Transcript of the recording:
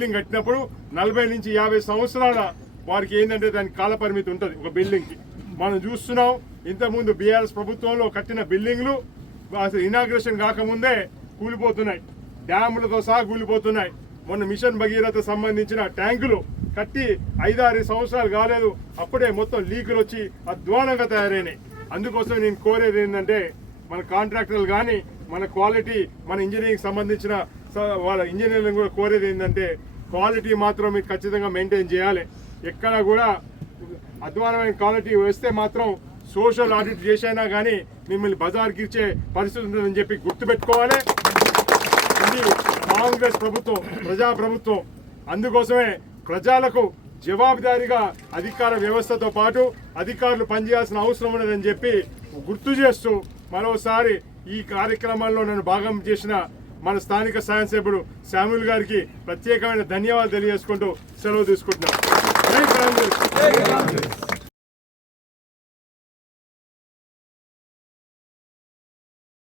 Building కట్టినప్పుడు 40 నుంచి 50 సంవత్సరాల వారికి ఏంటంటే దానికి కాల పరిమితి ఉంటుంది ఒక బిల్డింగ్కి. మనం చూస్తున్నాం ఇంతకుముందు బీఆర్ఎస్ ప్రభుత్వంలో కట్టిన బిల్డింగ్లు అసలు ఇనాగ్రేషన్ కాకముందే కూలిపోతున్నాయి, డ్యాములతో సహా కూలిపోతున్నాయి. మొన్న మిషన్ భగీరథ సంబంధించిన ట్యాంకులు కట్టి 5-6 సంవత్సరాలు కాలేదు, అప్పుడే మొత్తం లీకులు వచ్చి అధ్వానంగా తయారైనాయి. అందుకోసం నేను కోరేది ఏంటంటే మన కాంట్రాక్టర్లు కానీ మన క్వాలిటీ మన ఇంజనీరింగ్ సంబంధించిన వాళ్ళ ఇంజనీర్లను కూడా కోరేది ఏంటంటే క్వాలిటీ మాత్రం మీరు ఖచ్చితంగా మెయింటైన్ చేయాలి. ఎక్కడ కూడా అధ్వానమైన క్వాలిటీ వస్తే మాత్రం సోషల్ ఆడిట్ చేసైనా కానీ మిమ్మల్ని బజార్కి ఇచ్చే పరిస్థితి ఉంటుందని చెప్పి గుర్తుపెట్టుకోవాలి. ఇది కాంగ్రెస్ ప్రభుత్వం, ప్రజాప్రభుత్వం. అందుకోసమే ప్రజలకు జవాబుదారీగా అధికార వ్యవస్థతో పాటు అధికారులు పనిచేయాల్సిన అవసరం ఉన్నదని చెప్పి గుర్తు చేస్తూ మరోసారి ఈ కార్యక్రమాల్లో నన్ను భాగం చేసిన మన స్థానిక శాసనసభ్యుడు శామ్యూల్ గారికి ప్రత్యేకమైన ధన్యవాదాలు తెలియజేసుకుంటూ సెలవు తీసుకుంటున్నాను. జై కాంగ్రెస్.